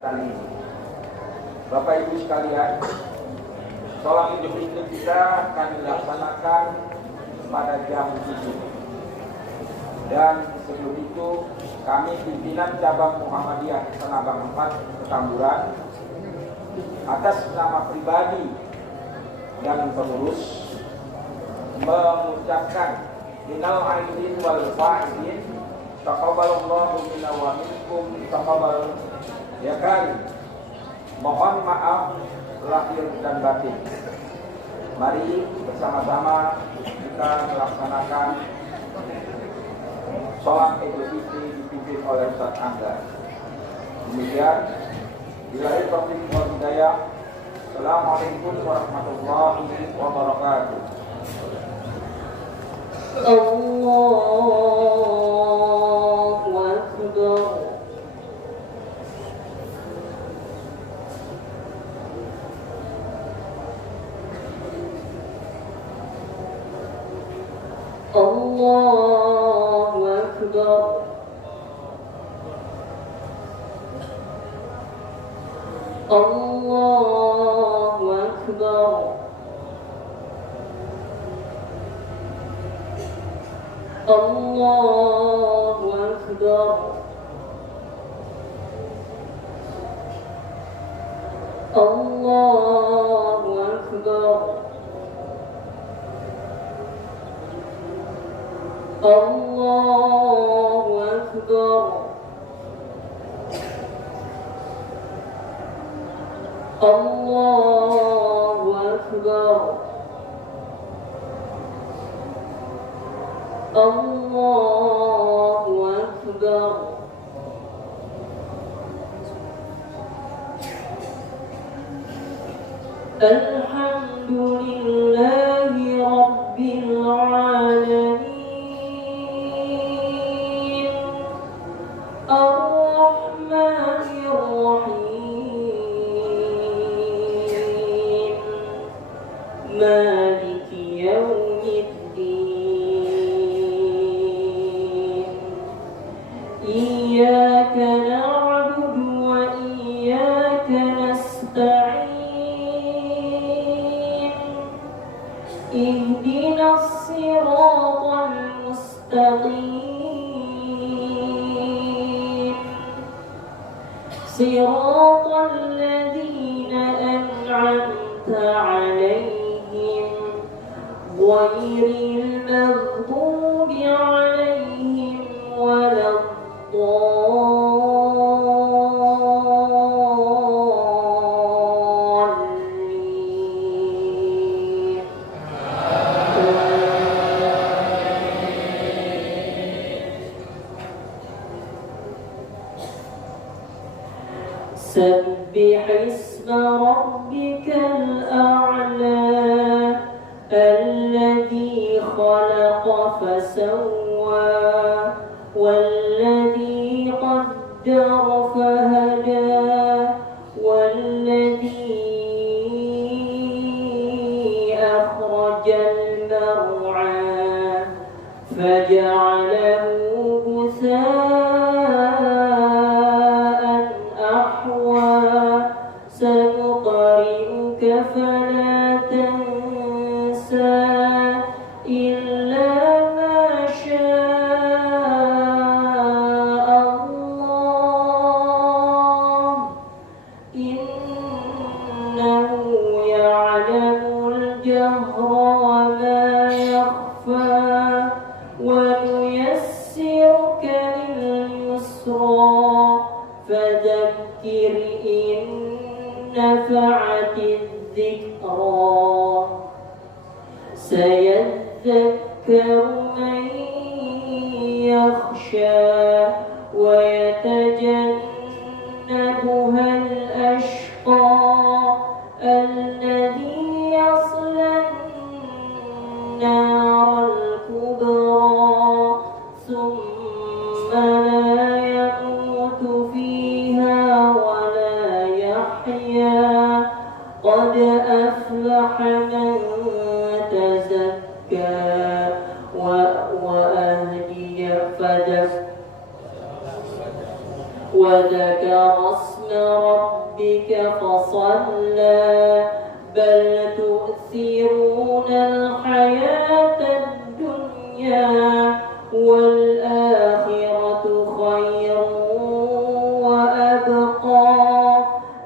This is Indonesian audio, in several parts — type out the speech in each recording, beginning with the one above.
kali ini. Bapak Ibu sekalian, sholat Idul Fitri kita akan dilaksanakan pada jam 7. Dan sebelum itu kami pimpinan cabang Muhammadiyah Tanabang 4 Petamburan atas nama pribadi dan pengurus mengucapkan minal aidin wal faizin taqabbalallahu minna wa minkum taqabbal ya kali. Mohon maaf lahir dan batin. Mari bersama-sama kita melaksanakan sholat Idul Fitri dipimpin oleh Ustaz Angga. Demikian, billahi taufiq wal hidayah. Assalamualaikum warahmatullahi wabarakatuh. Allahu Akbar. Allahu Akbar. Allahu Akbar. Allahu Akbar. Allahu Akbar. Allahu Akbar. Allahu Akbar. Allahu Akbar. Alhamdulillahi Rabbil Alamin. Ar-Rahmanir Rahim. Maliki Yawmiddin. Iyyaka na'budu wa iyyaka nasta'in. Ihdinas siratal mustaqim. صراط الذين أنعمت عليهم غير المغضوب عليهم ولا الضالين. سبح اسم ربك الأعلى الذي خلق فسوى والذي قدر فهدى والذي أخرج المرعى فجعله غثاء أحوى سنقرئك فلا تنسى إلا ما شاء الله إنه يعلم الجهر وما يخفى ونيسرك لليسرى فذكر إن نفعت الذكرى سيذكر من يخشى ويتجنبها الأشقى الذي يصلى النار الكبرى ثم لا يموت فيها ولا يحيا قد أفلح من تزكى وأهدي فدك وذكر اسم ربك فصلى بل تؤثرون الحياة الدنيا والآخرة خير وأبقى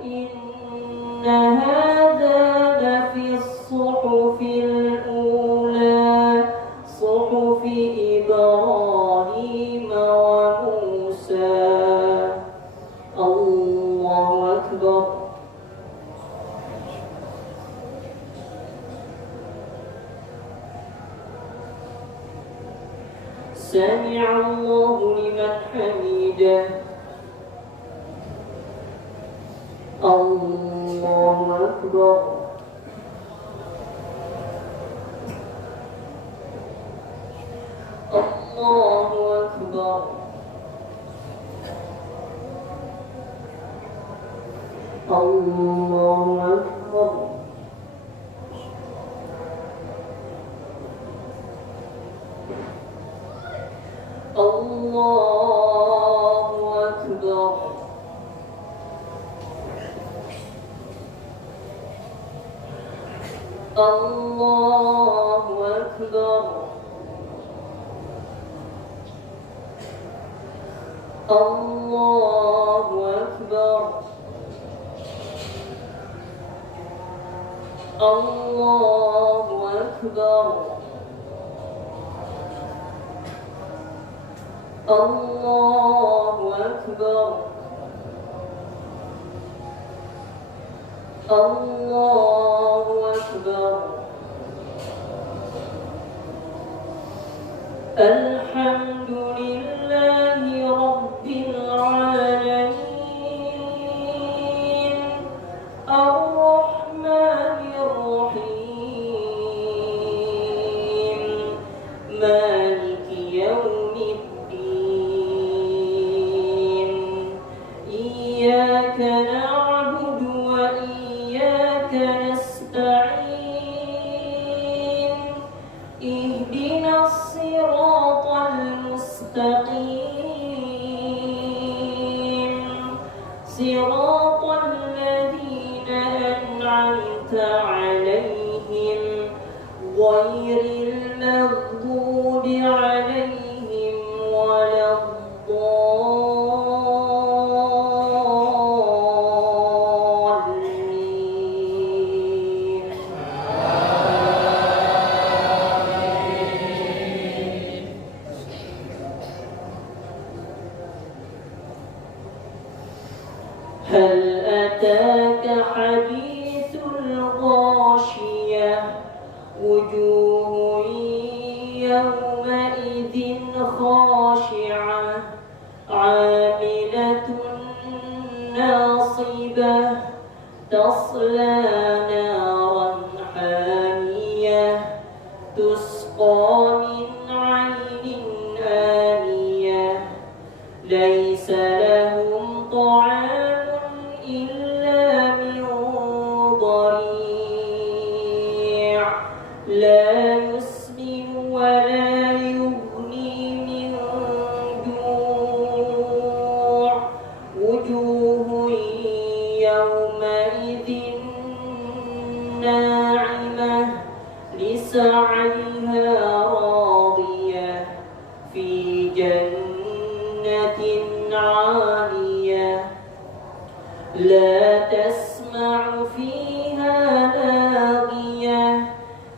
إن هذا لفي الصحف الأولى صحف إبراهيم وموسى. الله أكبر. سمع الله لمن حمده. الله أكبر. الله أكبر. الله أكبر. الله أكبر. الله أكبر. الله أكبر. الله أكبر. الله أكبر. الله أكبر. الحمد لله رب العالمين الرحمن الرحيم مالك يوم الدين إياك نعبد وإياك نستعين اهدنا الصراط المستقيم صراط الذين أنعمت عليهم غير المغضوب عليهم ولا الضالين. هل أتاك حديث الغاشية وجوه يومئذ خاشعة عاملة ناصبة تصلى نارا حامية تسقى من عين آنية ليس لهم طعام إلا من ضريع لا يسمن ولا يغني من جوع وجوه يومئذ ناعمة لسعيها راضية في جنة عالية لا تسمع فيها لاغية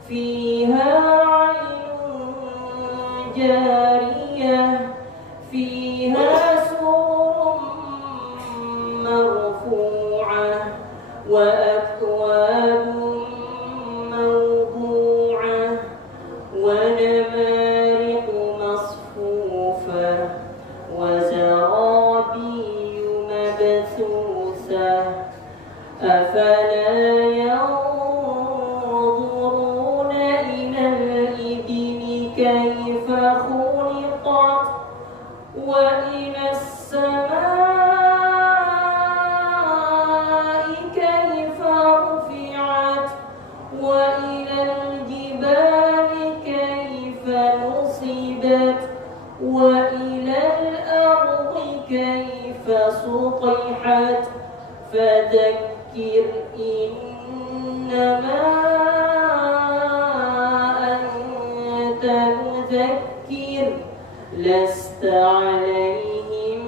فيها عين جارية فيها سرر مرفوعة وأكواب موضوعة ونمارق مصفوفة وزرابي مبثوثة أفلا ينظرون إلى الإبل كيف خلقت وإلى السماء كيف رفعت وإلى الجبال كيف نصبت وإلى الأرض كيف صطحت فذكر إنما أنت مذكر لست عليهم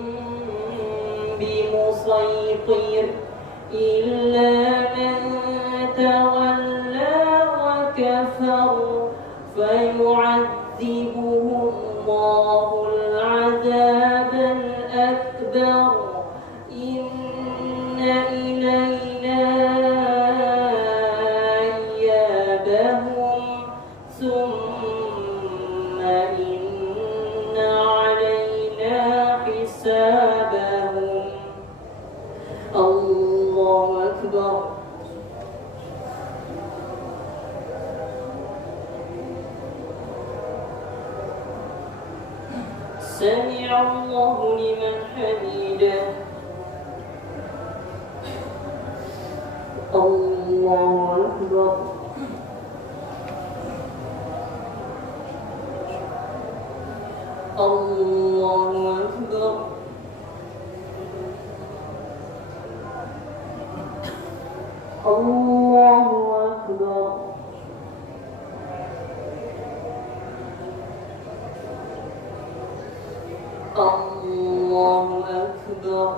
بمسيطر إلا من تولى وكفر فيعذبه الله العذاب الأكبر إن إلينا إيابهم ثم إن علينا حسابهم. الله أكبر. سمع الله لمن حمده. الله أكبر. الله أكبر. الله أكبر. الله أكبر.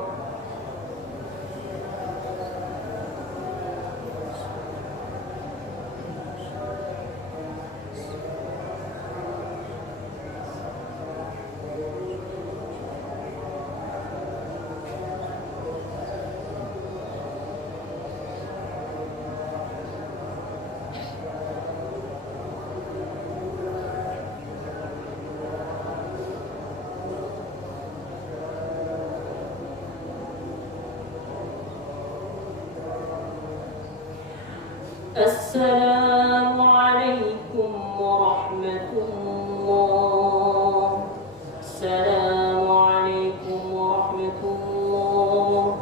السلام عليكم ورحمة الله. السلام عليكم ورحمة الله.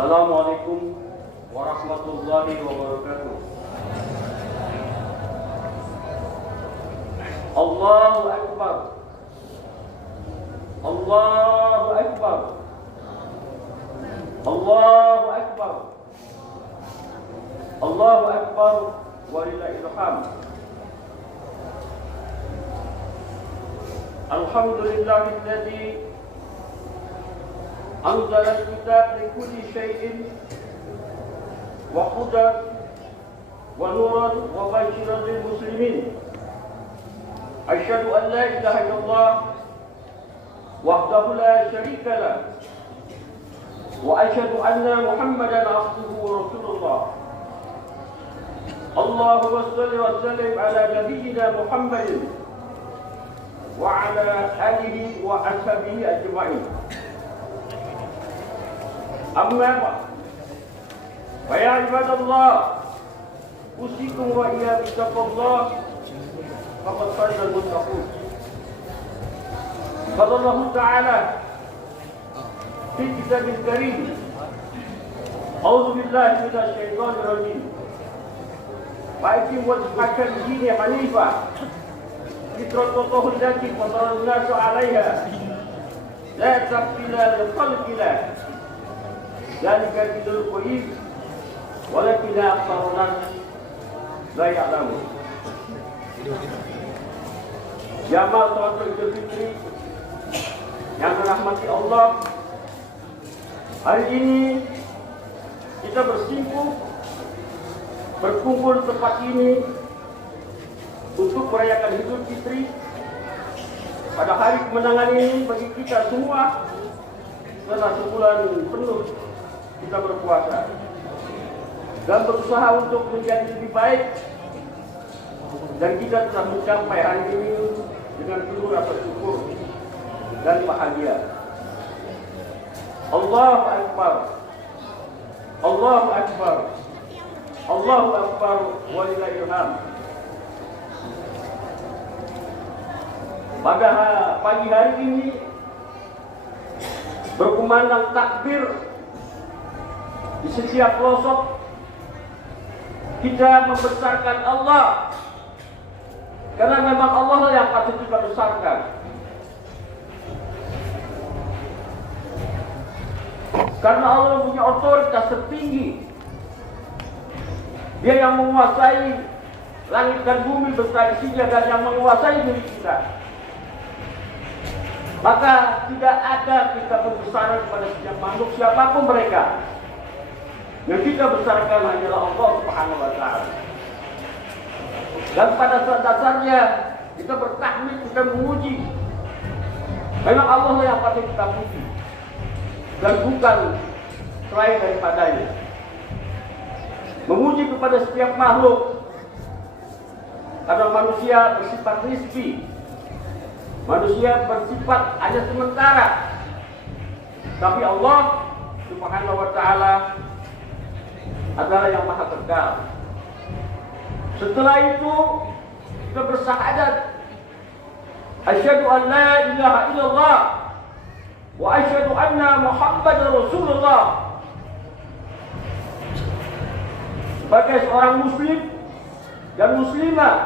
Assalamualaikum warahmatullahi wabarakatuh. Allahu Akbar. Allahu Akbar. Allahu Akbar. Allahu Akbar walillahil hamd. Alhamdulillahilladzi أنزل الكتاب لكل شيء وهدى ونورا وبشرا للمسلمين. أشهد أن لا إله إلا الله وحده لا شريك له وأشهد أن محمدا عبده ورسول الله. اللهم صل وسلم على نبينا محمد وعلى آله وأصحابه أجمعين. أما بعد فيا عباد الله أوصيكم وإياكم بتقوى الله فقد فاز المتقون. قال الله تعالى في الكتاب الكريم أعوذ بالله من الشيطان الرجيم وأقم وجهك للدين حنيفا فطرة الله التي فطر الناس عليها لا تبديل لخلق الله ذلك الدين القيم ولكن أكثر الناس لا يعلمون. Jamaah salat Idul Fitri yang dirahmati Allah, hari ini kita berkumpul di tempat ini untuk merayakan Idul Fitri pada hari kemenangan ini bagi kita semua. Setelah sebulan penuh kita berpuasa dan berusaha untuk menjadi lebih baik, dan kita telah mencapai hari ini dengan penuh rasa syukur dan bahagia. Allahu Akbar. Allahu Akbar. Allahu Akbar walillahil hamd. Pada pagi hari ini berkumandang takbir di setiap pelosok. Kita membesarkan Allah, karena memang Allah yang patut kita besarkan. Karena Allah punya otoritas tertinggi. Dia yang menguasai langit dan bumi beserta isinya, dan yang menguasai diri kita. Maka tidak ada kita berbesar kepada setiap makhluk siapapun mereka. Yang kita besarkan hanyalah Allah Subhanahu wa Ta'ala. Dan pada dasarnya kita bertahmid, kita memuji. Memang Allah yang patut kita puji, dan bukan selain daripadanya. Memuji kepada setiap makhluk, karena manusia bersifat nisbi. Manusia bersifat hanya sementara. Tapi Allah Subhanahu wa Ta'ala adalah yang maha kekal. Setelah itu kita bersyahadat, asyhadu an la ilaha illallah wa asyhadu anna Muhammadar Rasulullah. Sebagai seorang muslim dan muslimah,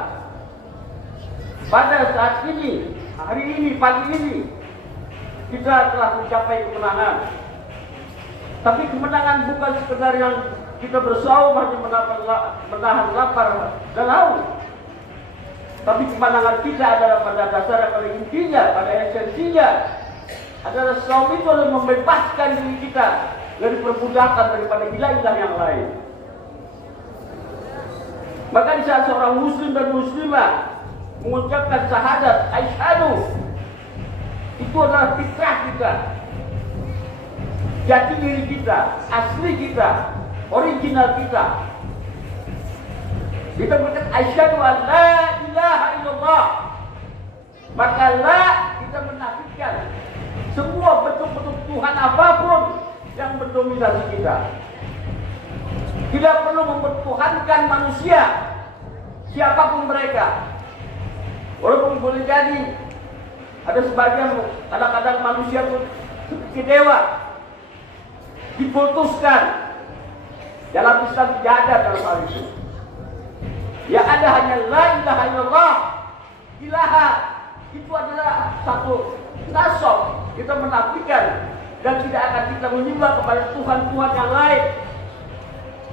pada saat ini, hari ini, pagi ini, kita telah mencapai kemenangan. Tapi kemenangan bukan sekedar yang kita bersaum hanya menahan lapar dan haus. Tapi kemenangan kita adalah pada dasar, pada intinya, pada esensinya adalah saum itu adalah membebaskan diri kita dari perbudakan daripada ilah-ilah yang lain. Maka di saat seorang muslim dan muslimah mengucapkan syahadat asyhadu, itu adalah fitrah kita, jati diri kita, asli kita, original kita. Kita berkata asyhadu an la ilaha illallah, maka la kita menafikan semua bentuk-bentuk Tuhan apapun yang mendominasi kita. Tidak perlu mempertuhankan manusia siapapun mereka. Walaupun boleh jadi ada sebagian kadang-kadang manusia itu seperti dewa, diputuskan. Dalam Islam tidak ada dalam hal itu. Yang ada hanya la ilaha illallah. Ilaha itu adalah satu nasab, kita menafikan dan tidak akan kita menyembah kepada Tuhan-Tuhan yang lain.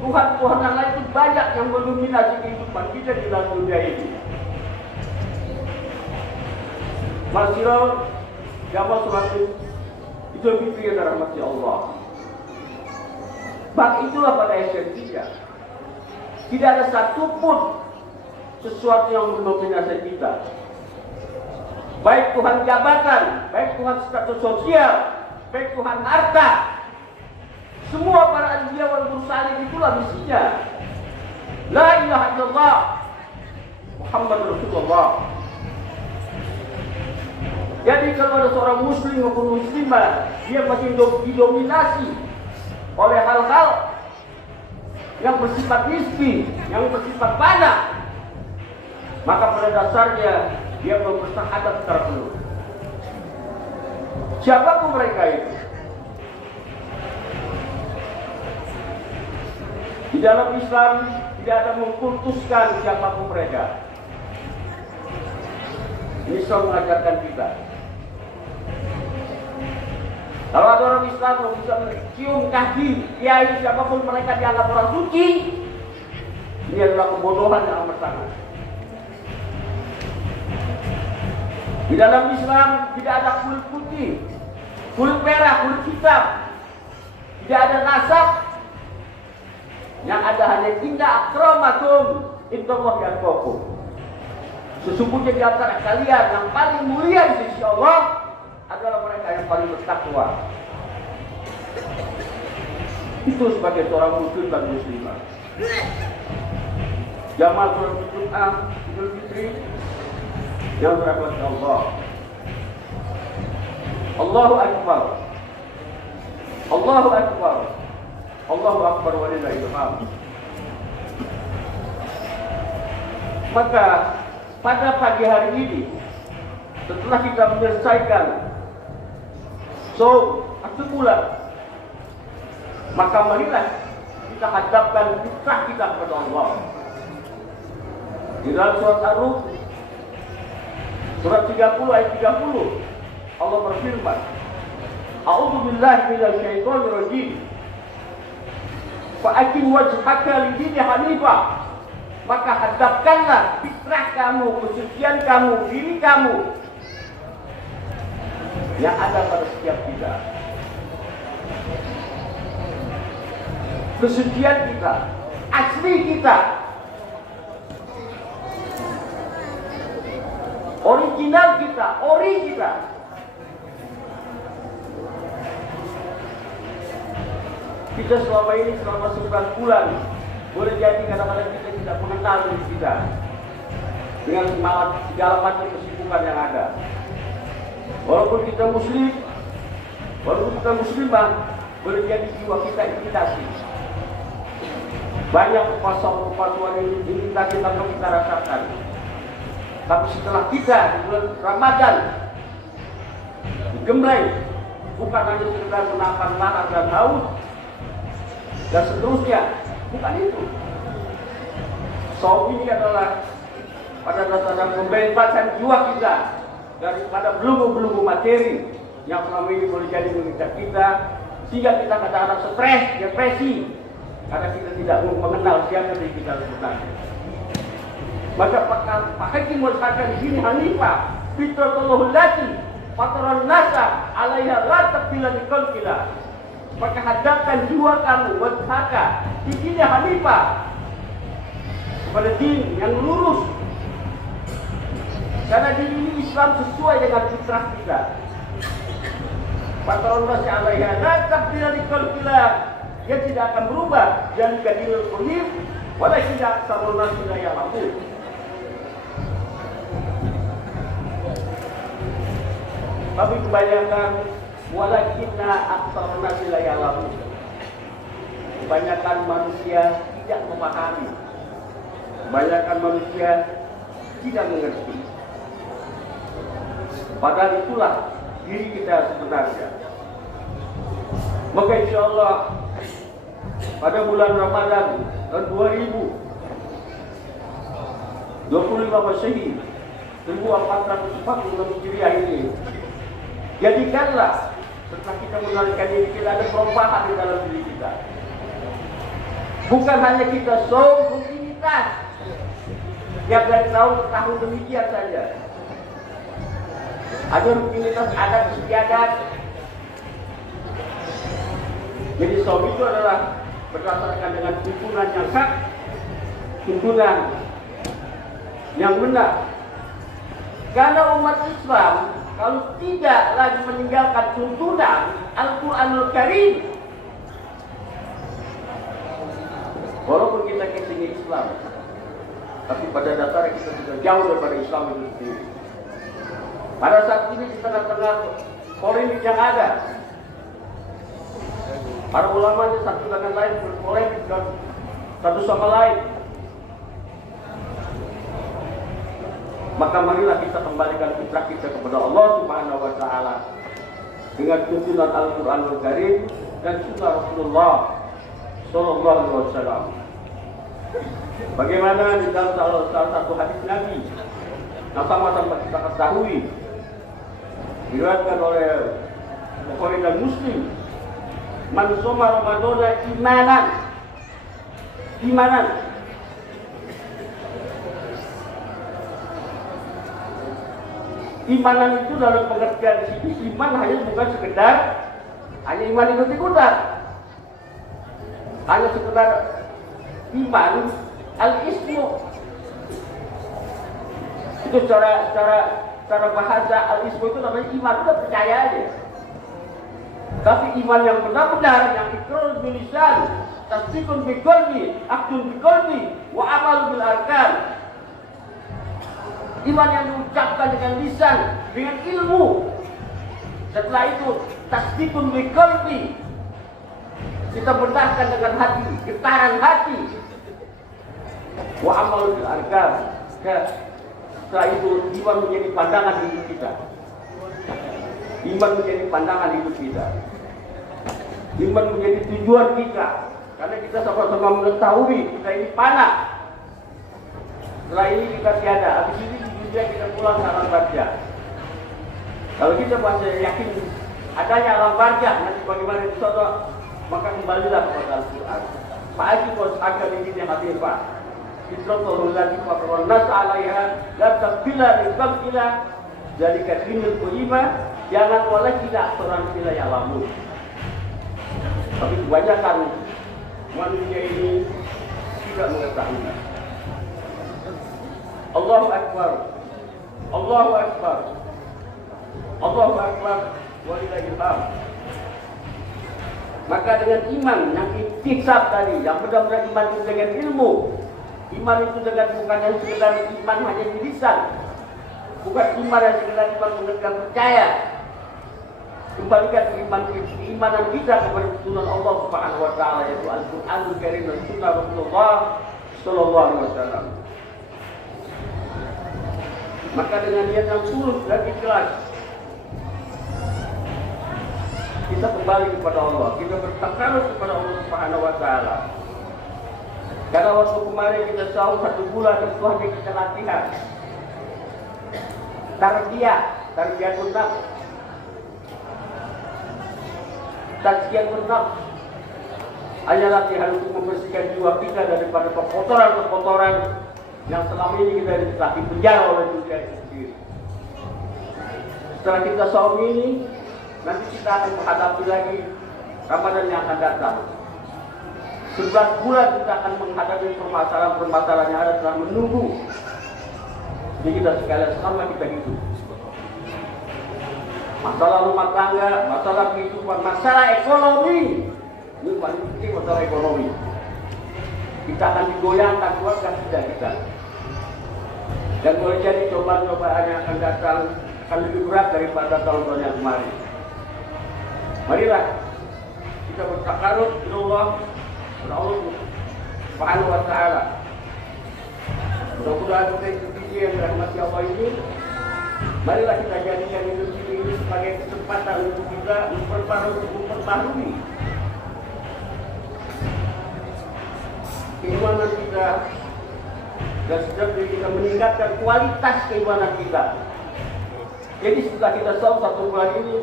Tuhan-Tuhan yang lain itu banyak yang mendominasi kehidupan kita di dalam dunia ini. Masyaallah, jamaah sholat Idul Fitri yang dirahmati Allah. Bak itulah pada esensinya. Tidak ada satupun sesuatu yang mendominasi kita. Baik Tuhan jabatan, baik Tuhan status sosial, baik Tuhan harta. Semua para anbiya wal mursalin itulah misinya. La ilaha illallah Muhammad Rasulullah. Jadi kalau ada seorang muslim maupun muslimah, dia masih didominasi oleh hal-hal yang bersifat nisbi, yang bersifat fana, maka pada dasarnya dia belum bersyahadat secara penuh. Siapapun mereka itu, di dalam Islam tidak ada mengkultuskan siapapun mereka. Islam mengajarkan kita. Kalau ada orang Islam yang bisa mencium kaki kiai siapapun mereka dianggap orang suci, ini adalah kebodohan yang amat sangat. Di dalam Islam tidak ada kulit putih, kulit merah, kulit hitam, tidak ada nasab. Yang ada hanya inna akramakum indallahi atqakum. Sesungguhnya di antara kalian yang paling mulia di sisi Allah adalah mereka yang paling bertakwa. Itu sebagai seorang muslim dan muslimah. Jamaah sholat Jumat Idul Fitri yang dirahmati Allah. Allahu Akbar. Allahu Akbar. Allahu Akbar walillahil hamd. Maka pada pagi hari ini setelah kita menyelesaikan satu bulan, maka marilah kita hadapkan fitrah kita kepada Allah. Di dalam surat Ar-Rum, surat 30 ayat 30, Allah berfirman, A'udzu billahi minasyaitonir rajim. Fa'akim wajhaka lidini hanifah. Maka hadapkanlah fitrah kamu, kesucian kamu, diri kamu yang ada pada setiap kita. Kesucian kita, asli kita, original kita, ori kita. Kita selama ini, selama 9 bulan, boleh jadi kadang-kadang kita tidak mengenal diri kita dengan segala macam kesibukan yang ada. Walaupun kita muslim, walaupun kita muslimah, boleh jadi jiwa kita iritasi. Banyak kepasuan yang kita rasakan. Tapi setelah kita di bulan Ramadan digembleng, bukan hanya sekedar menahan marah dan haus dan seterusnya, bukan itu. Saum ini adalah pada dasarnya pembebasan jiwa kita daripada belenggu-belenggu materi yang selama ini boleh jadi mengikat kita, sehingga kita kadang-kadang stres, depresi, karena kita tidak mengenal siapa diri kita sebenarnya. Maka Pak Hakim mengatakan di sini hanifah, fitratullahul lati fataran nasa 'alaiha la tabdila li khalqillah. Maka hadapkan jiwa kamu wajhaka di sini hanifah, pada din yang lurus. Karena diri ini Islam sesuai dengan fitrah kita. Fataran nasa 'alaiha la tabdila li khalqillah. Dia tidak akan berubah, dan kadilul qulib wala tidak sabul nasila ya mampu. Tapi kebanyakan walakinna aktsarun nasi la ya'lamun. Kebanyakan manusia tidak memahami. Kebanyakan manusia tidak mengerti. Padahal itulah diri kita sebenarnya. Maka insyaallah pada bulan Ramadan tahun 2025 Masehi 1446 Hijriah ini, jadikanlah setelah kita mengenalkan diri kita ada perubahan di dalam diri kita. Bukan hanya kita saum rutinitas yang dari tahun ke tahun demikian saja. Ada rutinitas adat istiadat. Jadi saum itu adalah berdasarkan dengan tuntunan yang hak, tuntunan yang benar. Karena umat Islam kalau tidak lagi meninggalkan tuntunan Al-Quranul Karim, walaupun kita kesini Islam, tapi pada dasarnya kita sudah jauh daripada Islam itu sendiri. Pada saat ini di tengah-tengah polemik yang ada, para ulama satu dengan lain berpolemik satu sama lain. Maka marilah kita kembalikan fitrah kita kepada Allah Subhanahu wa taala dengan tuntunan Al-Qur'anul Karim dan sunnah Rasulullah sallallahu alaihi wasallam. Bagaimana di dalam salah satu hadis Nabi yang sama-sama kita ketahui, diriwayatkan oleh Bukhari dan Muslim, man shoma ramadhana imanan imanan itu dalam pengertian di sini, iman hanya bukan sekedar hanya iman ikut-ikutan, hanya sekedar iman al-ismu. Itu secara bahasa al-ismu itu namanya iman, itu percaya aja. Tapi iman yang benar-benar, yang iqrar bil lisan, tasdiqun bil qalbi, aqdun bil qalbi, wa amal bil arkan. Iman yang diucapkan dengan lisan, dengan ilmu. Setelah itu tasdiqun bil qalbi, kita benarkan dengan hati, getaran hati. Wa amal bil arkan, Setelah itu iman menjadi pandangan hidup kita. Iman menjadi pandangan hidup kita. Iman menjadi tujuan kita. Karena kita sama-sama mengetahui kita ini fana. Setelah ini kita tiada. Habis ini di dunia kita pulang ke alam barzah. Kalau kita masih yakin adanya alam barzah, nanti bagaimana di sana, maka kembalilah kepada Al-Quran. Fa'aji was'aka lidini hafifah. Fitratul lati fatrul nas 'alaiha la tabdila li khalqillah. Zalika dinul qayyimah. Jangan wala tidak seorang sila yang lamun. Tapi kebanyakan manusia ini tidak mengetahui. Allahu Akbar. Allahu Akbar. Allahu Akbar. Walillahil hamd. Maka dengan iman yang iktisab tadi, yang benar-benar iman itu dengan ilmu, iman itu dengan bukan yang sekedar iman hanya di lisan, bukan iman yang sekedar iman mengenal percaya. Kembalikan keimanan kita kepada tuntunan Allah Subhanahu wa taala, yaitu Al-Qur'anul Karim dan sunnah Rasulullah sallallahu alaihi wasallam. Maka dengan niat yang tulus dan ikhlas kita kembali kepada Allah, kita bertakaruf kepada Allah Subhanahu wa taala. Karena waktu kemarin kita tahu 1 bulan itu hanya kita latihan. Tarbiyah nafs. Tazkiyah nafs. Hanya latihan untuk membersihkan jiwa kita daripada kotoran-kotoran yang selama ini kita dilatih penjara oleh dunia itu sendiri. Setelah kita saum ini, nanti kita akan menghadapi lagi Ramadan yang akan datang. 11 bulan kita akan menghadapi permasalahan-permasalahan yang ada telah menunggu. Jadi kita sekalian selama kita hidup. Masalah rumah tangga, masalah kehidupan, masalah ekonomi. Ini paling penting masalah ekonomi. Kita akan digoyangkan, kuatkan tidak kita. Dan boleh jadi cobaan-cobaan yang akan datang akan lebih berat daripada tahun-tahun yang kemarin. Marilah kita bertakaruf kepada Allah Subhanahu wa taala. Mudah-mudahan kita yang dirahmati Allah ini, marilah kita jadikan hidup ini sebagai kesempatan untuk kita memperbarui keimanan kita dan setiap kita meningkatkan kualitas keimanan kita. Jadi setelah kita saum 1 bulan ini,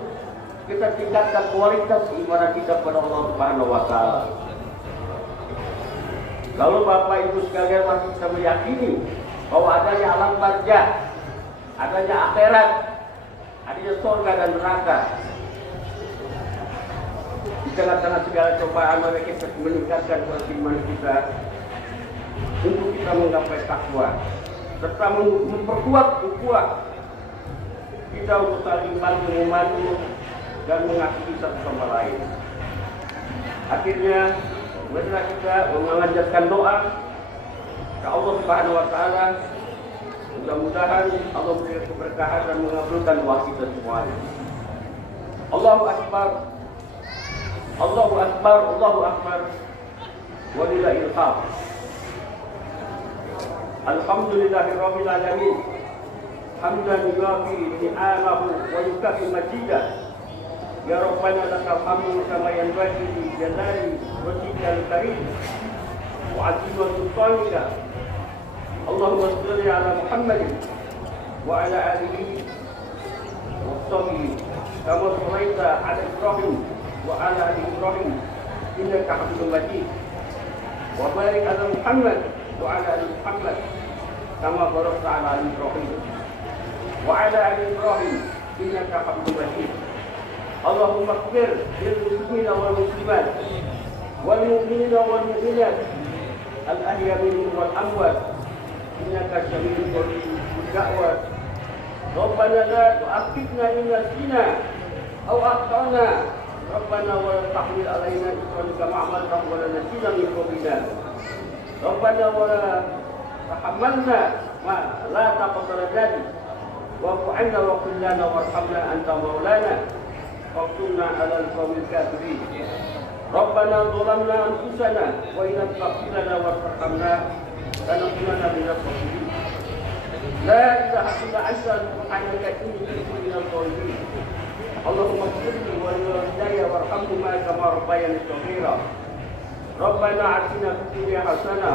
kita tingkatkan kualitas keimanan kita kepada Allah Subhanahu wa taala. Kalau Bapak Ibu sekalian masih bisa meyakini bahwa adanya alam barzah, adanya akhirat, adanya surga dan neraka, di tengah-tengah segala cobaan, mari kita meningkatkan kualitas iman kita untuk kita menggapai takwa serta memperkuat ukhuwah kita untuk saling bantu-membantu dan mengasihi satu sama lain. Akhirnya, marilah kita mengajarkan doa ke Allah Subhanahu wa taala. Mudah-mudahan Allah memberikan keberkahan dan mengabulkan doa kita semuanya. Allahu Akbar. Allahu Akbar. Allahu Akbar. Walillahil hamd. Alhamdulillahirabbil alamin. Hamdan yuwafi ni'amahu wa yukafi majidah. Ya Rabbana lakal hamdu kama yanbaghi li jalali wajhikal karim wa 'azimi sultanika. Allahumma shalli ala Muhammadin wa ala alihi wa sahbihi kama shallaita ala Ibrahim wa ala ali Ibrahim innaka Hamidum Majid. Wa barik ala Muhammad wa ala ali Muhammad kama barakta ala ali Ibrahim wa ala ali Ibrahim innaka Hamidum Majid. Allahumma ighfir lil muslimina wal muslimat wal mu'minina wal mu'minat al ahya minhum wal amwat innaka sami'un qaribud da'wat. Rabbana la tu'akhidhna in nasina aw akhtana. Rabbana wa la tahmil 'alaina isran kama hamaltahu 'ala alladziina min qablina. Rabbana wa la tahammilna ma la taqdir lana wa'fu 'anna waghfir lana warhamna anta maulana واغفرنا على القوم الكافرين. ربنا ظلمنا أنفسنا وإن لم تغفر لنا وترحمنا لنكونن من الخاسرين. لا إله إلا أنت سبحانك إني كنت من الظالمين. اللهم اغفر لي ولوالدي وارحمهما كما ربياني صغيرا. ربنا آتنا في الدنيا حسنة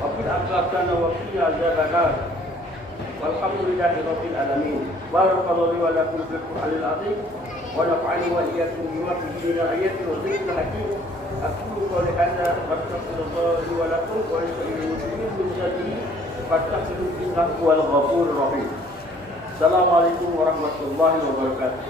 وفي الآخرة حسنة وقنا عذاب النار. والحمد لله رب العالمين. بارك الله لي ولكم في القرآن العظيم ونفعني وإياكم بما فيه من الآيات والذكر الحكيم. أقول قولي هذا واستغفر الله لي ولكم ولسائر المسلمين من ذنبه فاستغفروه إنه هو الغفور الرحيم. السلام عليكم ورحمة الله وبركاته.